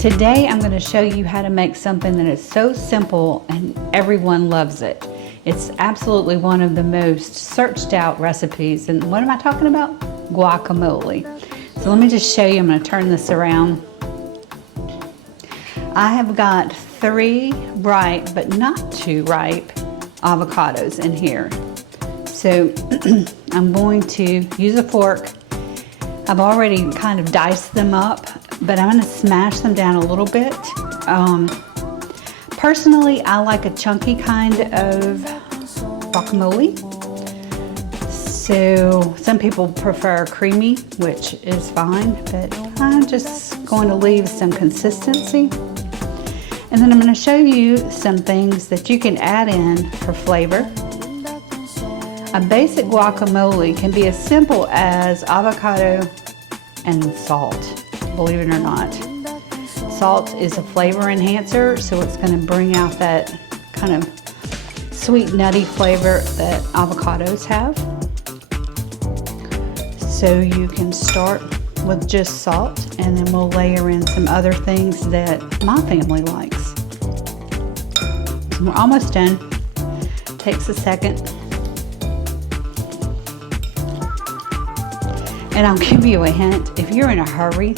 Today I'm going to show you how to make something that is so simple and everyone loves it. It's absolutely one of the most searched out recipes. And what am I talking about? Guacamole. So let me just show you. I'm going to turn this around. I have got 3 ripe but not too ripe avocados in here. So I'm going to use a fork. I've already kind of diced them up, but I'm going to smash them down a little bit. Personally, I like a chunky kind of guacamole. So some people prefer creamy, which is fine, but I'm just going to leave some consistency. And then I'm going to show you some things that you can add in for flavor. A basic guacamole can be as simple as avocado and salt, believe it or not. Salt is a flavor enhancer, so it's going to bring out that kind of sweet, nutty flavor that avocados have. So you can start with just salt, and then we'll layer in some other things that my family likes. We're almost done. Takes a second. And I'll give you a hint. If you're in a hurry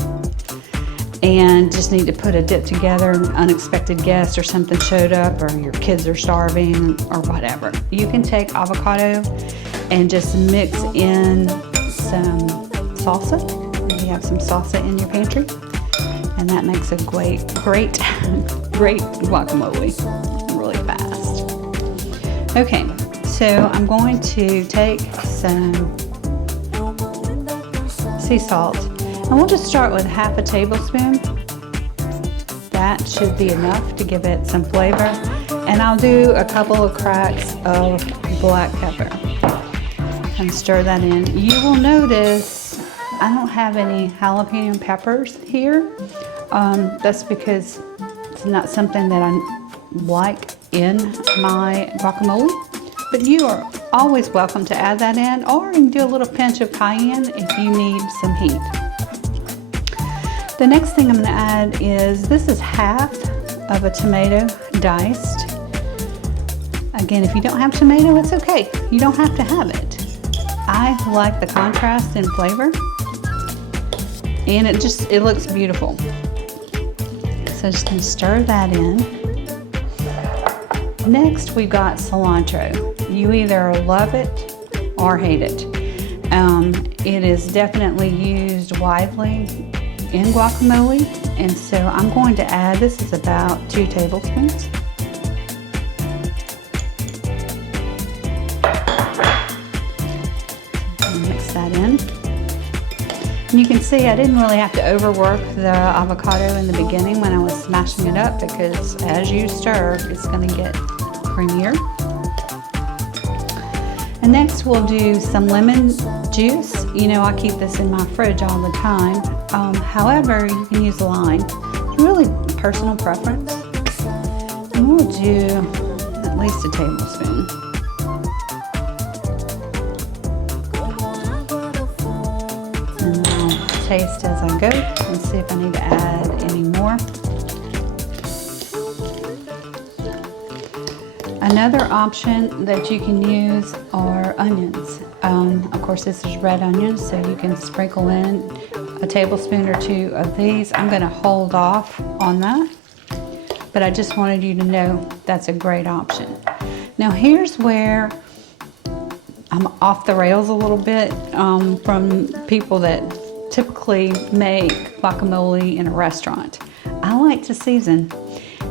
and just need to put a dip together, an unexpected guest or something showed up, or your kids are starving or whatever, you can take avocado and just mix in some salsa. Maybe you have some salsa in your pantry, and that makes a great guacamole really fast. Okay, so I'm going to take some sea salt, and we'll just start with half a tablespoon. That should be enough to give it some flavor. And I'll do a couple of cracks of black pepper and stir that in. You will notice I don't have any jalapeno peppers here. That's because it's not something that I like in my guacamole, but you are always welcome to add that in, or you can do a little pinch of cayenne if you need some heat. The next thing I'm going to add is, this is half of a tomato diced. Again, if you don't have tomato, it's okay. You don't have to have it. I like the contrast in flavor, and it looks beautiful. So just going to stir that in. Next, we've got cilantro. You either love it or hate it. It is definitely used widely in guacamole, and so I'm going to add, this is about 2 tablespoons. Mix that in. And you can see I didn't really have to overwork the avocado in the beginning when I was smashing it up, because as you stir, it's going to get creamier. And next we'll do some lemon juice. You know, I keep this in my fridge all the time. However, you can use lime. It's really personal preference. And we'll do at least a tablespoon. And I'll taste as I go and see if I need to add any more. Another option that you can use are onions. Of course, this is red onions, so you can sprinkle in a tablespoon or 2 of these. I'm going to hold off on that, but I just wanted you to know that's a great option. Now here's where I'm off the rails a little bit from people that typically make guacamole in a restaurant. I like to season,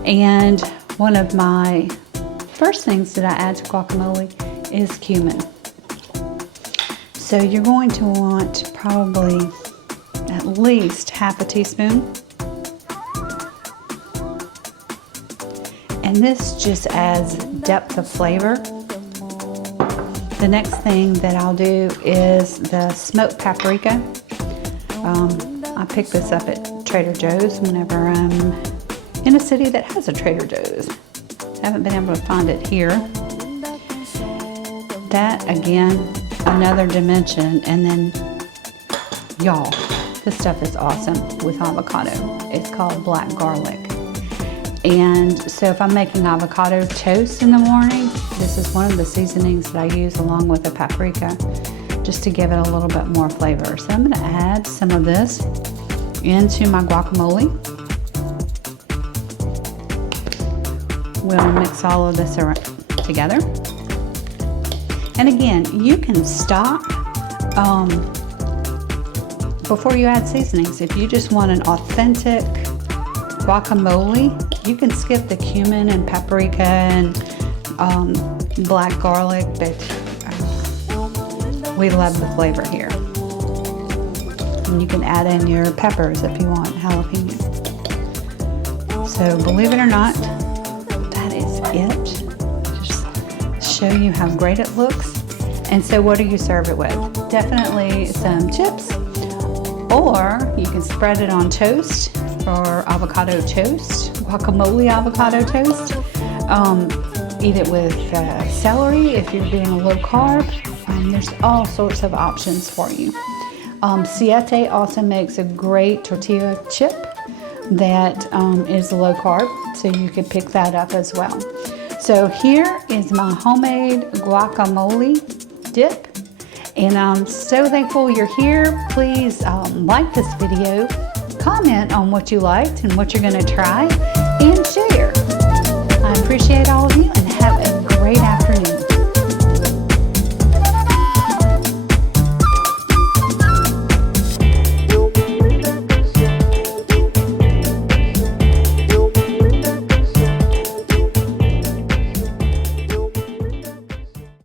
and one of my first things that I add to guacamole is cumin. So you're going to want probably at least half a teaspoon. And this just adds depth of flavor. The next thing that I'll do is the smoked paprika. I pick this up at Trader Joe's whenever I'm in a city that has a Trader Joe's. Haven't been able to find it here. That, again, another dimension. And then, y'all, This stuff is awesome with avocado. It's called black garlic. And so if I'm making avocado toast in the morning, this is one of the seasonings that I use along with the paprika, just to give it a little bit more flavor. So I'm gonna add some of this into my guacamole. We'll mix all of this together. And again, you can stop before you add seasonings. If you just want an authentic guacamole, you can skip the cumin and paprika and black garlic, but we love the flavor here. And you can add in your peppers if you want, jalapeno. So believe it or not, that is it. Just show you how great it looks. And so what do you serve it with? Definitely some chips, or you can spread it on toast for avocado toast, guacamole avocado toast. Eat it with celery if you're being a low carb. There's all sorts of options for you. Siete also makes a great tortilla chip that is low carb, so you could pick that up as well. So here is my homemade guacamole dip, and I'm so thankful you're here. Please like this video, comment on what you liked and what you're going to try, and share. I appreciate all of you, and have a